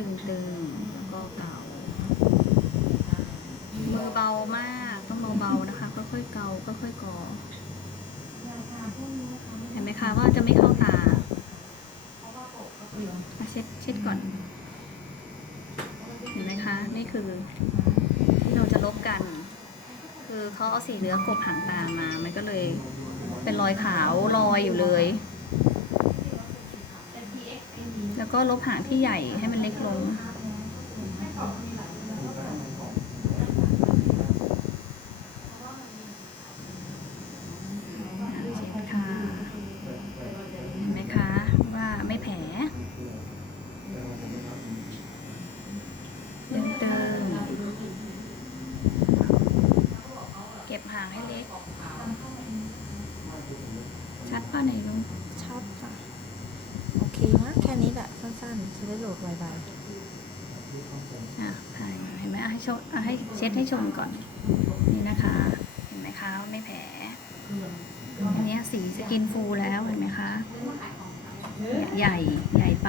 ดึงตึงแล้วก็เกามือเบามากต้องเบาๆนะคะค่อยๆเกาค่อยๆกอเห็นไหมคะว่าจะไม่เข้าตาเช็ดเช็ดก่อน เห็นไหมคะนี่คือที่เราจะลบกัน คือเขาเอาสีเหลือกบหางตามา มันก็เลยเป็นรอยขาวรอยอยู่เลย แล้ว ก็ลบหางที่ใหญ่ให้มันเล็กลง เช็ดค่ะเห็นไหมคะว่าไม่แผลเติมเติม เก็บหางให้เล็ก ชัดป่ะไหนลุงชอบค่ะ ค่นี้แหละสั้นๆจะได้โหลดไวอะถ่ายเห็นไหมอะให้ชมอะให้เช็ดให้ชมก่อน นี่นะคะ เห็นไหมคะไม่แผลอันนี้สีสกินฟูแล้วเห็นไหมคะ ใหญ่ใหญ่ไป